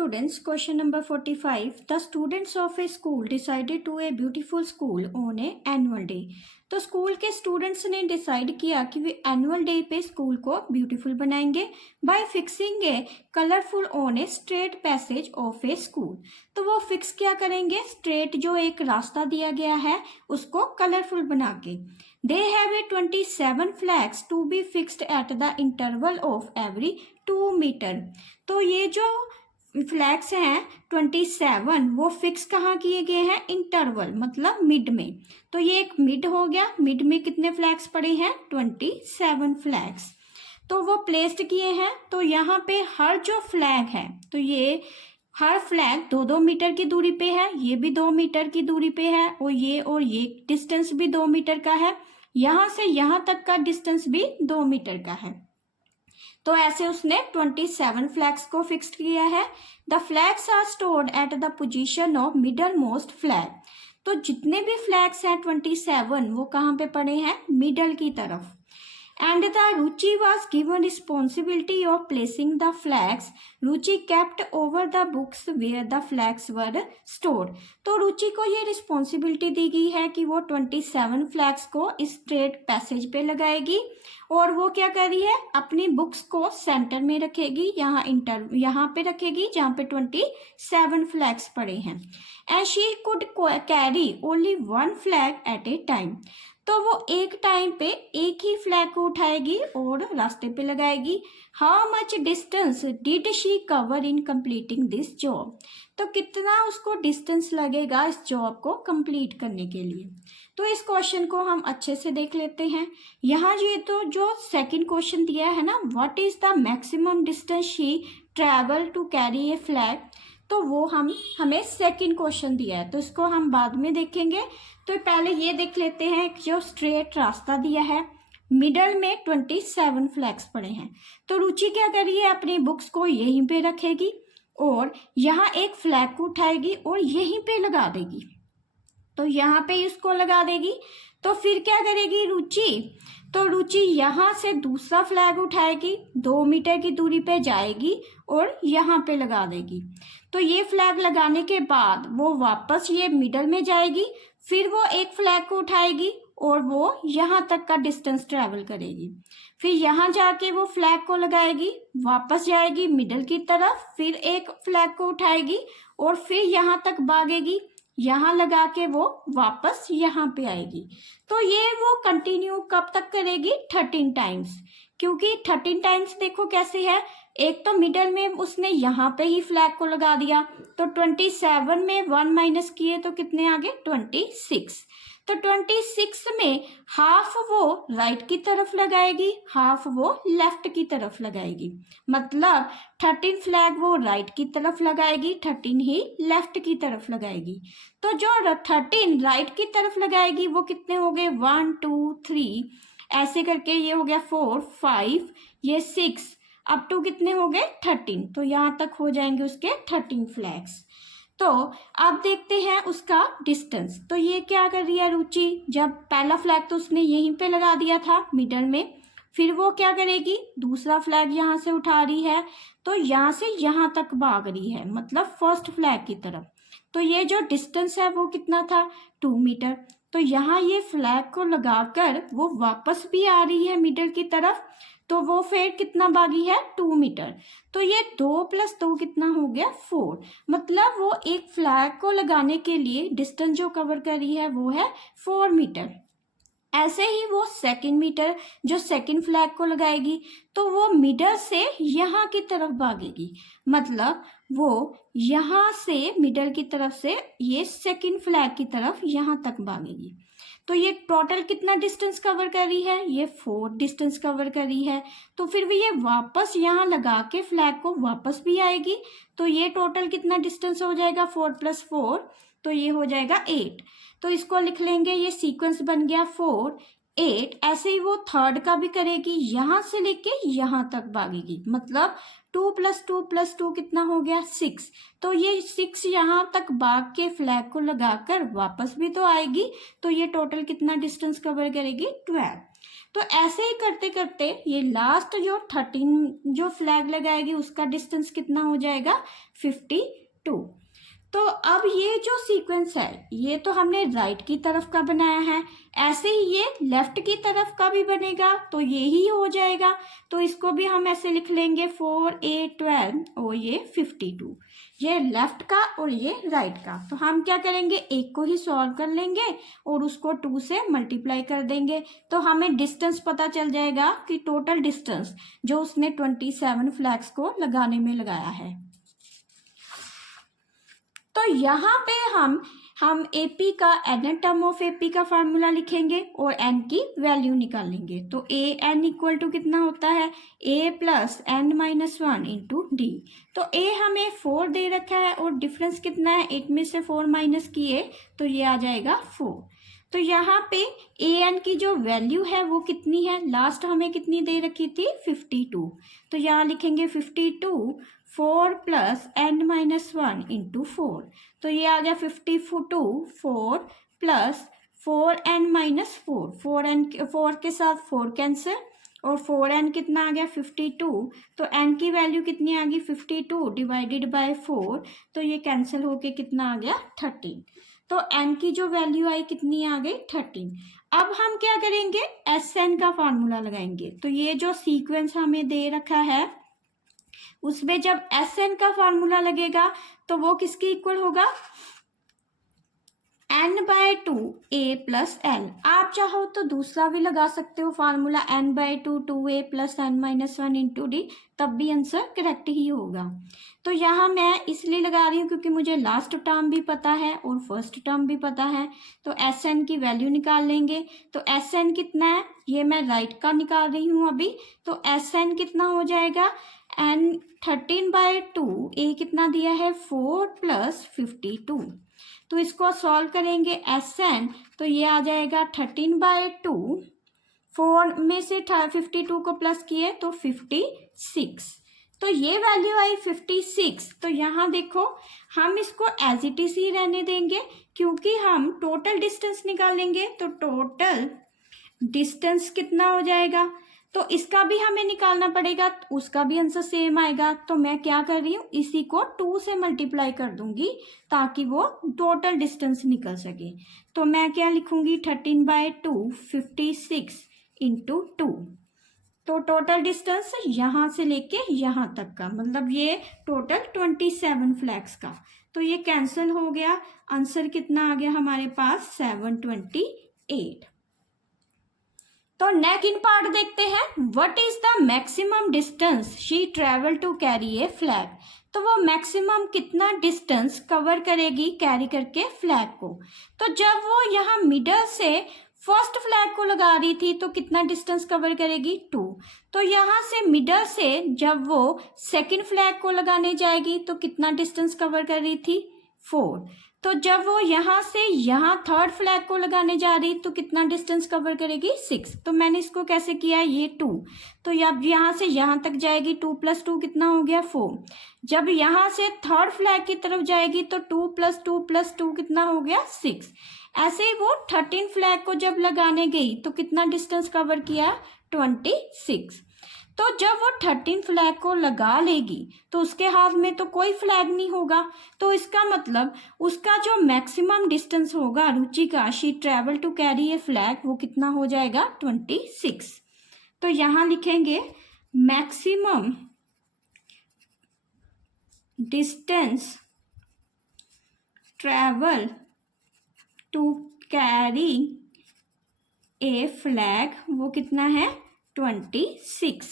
students, question number 45. The students of a school decided to a beautiful school on a annual day. तो school के students ने decide किया कि वे annual day पे school को beautiful बनाएंगे bye fixing A colourful on a straight passage of A school. तो वो फिक्स क्या करेंगे, स्ट्रेट जो एक रास्ता दिया गया है उसको कलरफुल बना के। They have a 27 flags to be fixed at the interval of every 2 metre. तो ये जो फ्लैग्स हैं 27 वो फिक्स कहाँ किए गए हैं, इंटरवल मतलब मिड में। तो ये एक मिड हो गया, मिड में कितने फ्लैग्स पड़े हैं, 27 फ्लैग्स। तो वो प्लेस्ड किए हैं। तो यहाँ पे हर जो फ्लैग है तो ये हर फ्लैग 2-2 मीटर की दूरी पे है, ये भी 2 मीटर की दूरी पे है और ये डिस्टेंस भी 2 मीटर का है, यहाँ से यहाँ तक का डिस्टेंस भी 2 मीटर का है। तो ऐसे उसने 27 फ्लैग्स को फिक्स किया है। The flags are stored at the position of middlemost flag. तो जितने भी फ्लैग्स हैं 27 वो कहाँ पे पड़े हैं, मिडल की तरफ। And the Ruchi was given responsibility of placing the flags. Ruchi kept over the books where the flags were stored. तो रुचि को ये रिस्पॉन्सिबिलिटी दी गई है कि वो 27 फ्लैग्स को इस स्ट्रेट पैसेज पे लगाएगी और वो क्या कर रही है, अपनी बुक्स को सेंटर में रखेगी, यहाँ पे रखेगी जहाँ पे 27 फ्लैग्स पड़े हैं। And she could carry only 1 flag at a time. तो वो एक टाइम पे एक ही फ्लैग को उठाएगी और रास्ते पे लगाएगी। How much distance did she cover in completing this job. तो कितना उसको डिस्टेंस लगेगा इस जॉब को कंप्लीट करने के लिए। तो इस क्वेश्चन को हम अच्छे से देख लेते हैं। यहाँ ये तो जो सेकंड क्वेश्चन दिया है ना, what is the maximum distance she travel to carry a flag, तो वो हमें सेकंड क्वेश्चन दिया है, तो इसको हम बाद में देखेंगे। तो पहले ये देख लेते हैं कि जो स्ट्रेट रास्ता दिया है मिडल में 27 फ्लैग्स पड़े हैं। तो रुचि क्या करिए, अपनी बुक्स को यहीं पे रखेगी और यहाँ एक फ्लैग को उठाएगी और यहीं पे लगा देगी। तो यहाँ पे इसको लगा देगी। तो फिर क्या करेगी रुचि, तो रुचि यहाँ से दूसरा फ्लैग उठाएगी, 2 मीटर की दूरी पे जाएगी और यहाँ पे लगा देगी। तो ये फ्लैग लगाने के बाद वो वापस ये मिडल में जाएगी, फिर वो एक फ्लैग को उठाएगी और वो यहाँ तक का डिस्टेंस ट्रैवल करेगी। फिर यहाँ जाके वो फ्लैग को लगाएगी, वापस जाएगी मिडल की तरफ, फिर एक फ्लैग को उठाएगी और फिर यहाँ तक भागेगी, यहाँ लगा के वो वापस यहाँ पे आएगी। तो ये वो कंटिन्यू कब तक करेगी, 13 टाइम्स। क्योंकि 13 टाइम्स देखो कैसे है, एक तो मिडल में उसने यहाँ पे ही फ्लैग को लगा दिया, तो 27 में 1 माइनस किए तो कितने आ गए, 26। तो 26 में हाफ वो राइट की तरफ लगाएगी, हाफ वो लेफ्ट की तरफ लगाएगी। मतलब 13 फ्लैग वो राइट की तरफ लगाएगी, 13 ही लेफ्ट की तरफ लगाएगी। तो जो 13 राइट की तरफ लगाएगी वो कितने हो गए, 1 2 3 ऐसे करके ये हो गया 4 5 ये 6 अप टू कितने हो गए 13। तो यहाँ तक हो जाएंगे उसके 13 फ्लैग्स। तो अब देखते हैं उसका डिस्टेंस। तो ये क्या कर रही है रुचि, जब पहला फ्लैग तो उसने यहीं पे लगा दिया था मिडल में, फिर वो क्या करेगी, दूसरा फ्लैग यहाँ से उठा रही है, तो यहाँ से यहाँ तक भाग रही है, मतलब फर्स्ट फ्लैग की तरफ। तो ये जो डिस्टेंस है वो कितना था, 2 मीटर। तो यहाँ ये फ्लैग को लगाकर वो वापस भी आ रही है मिडल की तरफ, तो वो फिर कितना भागी है, 2 मीटर। तो ये 2 + 2 कितना हो गया, 4। मतलब वो एक फ्लैग को लगाने के लिए डिस्टेंस जो कवर कर रही है वो है 4 मीटर। ऐसे ही वो सेकंड फ्लैग को लगाएगी तो वो मिडल से यहाँ की तरफ भागेगी, मतलब वो यहाँ से मिडल की तरफ से ये सेकंड फ्लैग की तरफ यहाँ तक भागेगी। तो ये टोटल कितना डिस्टेंस कवर कर रही है, ये 4 डिस्टेंस कवर कर रही है। तो फिर भी ये वापस यहाँ लगा के फ्लैग को वापस भी आएगी, तो ये टोटल कितना डिस्टेंस हो जाएगा, 4 + 4 तो ये हो जाएगा 8। तो इसको लिख लेंगे, ये सीक्वेंस बन गया 4 8। ऐसे ही वो थर्ड का भी करेगी, यहाँ से लेके यहाँ तक भागेगी, मतलब 2 + 2 + 2 कितना हो गया 6। तो ये 6 यहाँ तक भाग के फ्लैग को लगाकर वापस भी तो आएगी, तो ये टोटल कितना डिस्टेंस कवर करेगी 12। तो ऐसे ही करते करते ये लास्ट जो 13 जो फ्लैग लगाएगी उसका डिस्टेंस कितना हो जाएगा 52। तो अब ये जो सीक्वेंस है ये तो हमने राइट की तरफ का बनाया है, ऐसे ही ये लेफ्ट की तरफ का भी बनेगा तो ये ही हो जाएगा। तो इसको भी हम ऐसे लिख लेंगे 4 8 12 और ये 52, ये लेफ्ट का और ये राइट का। तो हम क्या करेंगे, एक को ही सॉल्व कर लेंगे और उसको 2 से मल्टीप्लाई कर देंगे, तो हमें डिस्टेंस पता चल जाएगा कि टोटल डिस्टेंस जो उसने 27 फ्लैग्स को लगाने में लगाया है। तो यहाँ पे हम एपी का एन टर्म ऑफ एपी का फार्मूला लिखेंगे और एन की वैल्यू निकालेंगे। तो ए एन इक्वल टू कितना होता है, A plus N minus 1 into D. तो ए हमें 4 दे रखा है और डिफरेंस कितना है, 8 में से 4 माइनस किए तो ये आ जाएगा 4। तो यहाँ पे ए एन की जो वैल्यू है वो कितनी है, लास्ट हमें कितनी दे रखी थी 52। तो यहाँ लिखेंगे 52 4 प्लस एन माइनस 1 इंटू 4। तो ये आ गया 52 4 प्लस 4n माइनस 4 के साथ 4 कैंसिल और 4n कितना आ गया 52। तो n की वैल्यू कितनी आ गई 52 डिवाइडेड बाय 4, तो ये कैंसिल होके कितना आ गया 13। तो n की जो वैल्यू आई कितनी आ गई 13। अब हम क्या करेंगे, Sn का फार्मूला लगाएंगे। तो ये जो सीक्वेंस हमें दे रखा है उसमें जब Sn का फार्मूला लगेगा तो वो किसके इक्वल होगा, n/2 a प्लस एन। आप चाहो तो दूसरा भी लगा सकते हो formula n/2 2a plus N minus 1 into d, तब भी आंसर करेक्ट ही होगा। तो यहाँ मैं इसलिए लगा रही हूँ क्योंकि मुझे लास्ट टर्म भी पता है और फर्स्ट टर्म भी पता है। तो Sn की वैल्यू निकाल लेंगे। तो Sn कितना है, ये मैं राइट का निकाल रही हूँ अभी। तो Sn कितना हो जाएगा, n 13/2 a कितना दिया है 4 प्लस 52। तो इसको सॉल्व करेंगे Sn, तो ये आ जाएगा 13/2, 4 में से 52 को प्लस किए तो 56। तो ये वैल्यू आई 56। तो यहाँ देखो हम इसको एज इट इज ही रहने देंगे क्योंकि हम टोटल डिस्टेंस निकालेंगे। तो टोटल डिस्टेंस कितना हो जाएगा, तो इसका भी हमें निकालना पड़ेगा, उसका भी आंसर सेम आएगा। तो मैं क्या कर रही हूँ, इसी को 2 से मल्टीप्लाई कर दूंगी ताकि वो टोटल डिस्टेंस निकल सके। तो मैं क्या लिखूंगी 13/2 56 इंटू 2। तो टोटल डिस्टेंस यहाँ से लेके यहाँ तक का, मतलब ये टोटल 27 फ्लैग्स का। तो ये कैंसिल हो गया, आंसर कितना आ गया हमारे पास 728। तो नेक्स्ट पार्ट देखते हैं, what is the maximum distance she travel to carry a flag. तो वो मैक्सिमम कितना डिस्टेंस कवर करेगी कैरी करके फ्लैग को। तो जब वो यहाँ मिडल से फर्स्ट फ्लैग को लगा रही थी तो कितना डिस्टेंस कवर करेगी 2। तो यहाँ से मिडल से जब वो सेकंड फ्लैग को लगाने जाएगी तो कितना डिस्टेंस कवर कर रही थी 4। तो जब वो यहाँ से यहाँ थर्ड फ्लैग को लगाने जा रही तो कितना डिस्टेंस कवर करेगी 6। तो मैंने इसको कैसे किया, ये 2। तो अब यहाँ से यहाँ तक जाएगी 2 + 2 कितना हो गया 4। जब यहाँ से थर्ड फ्लैग की तरफ जाएगी तो 2 + 2 + 2 कितना हो गया 6। ऐसे ही वो 13 फ्लैग को जब लगाने गई तो कितना डिस्टेंस कवर किया 26। तो जब वो 13 फ्लैग को लगा लेगी तो उसके हाथ में तो कोई फ्लैग नहीं होगा। तो इसका मतलब उसका जो मैक्सिमम डिस्टेंस होगा रुचि का, she travel to carry a flag, वो कितना हो जाएगा 26। तो यहाँ लिखेंगे maximum distance travel to carry a flag, वो कितना है 26।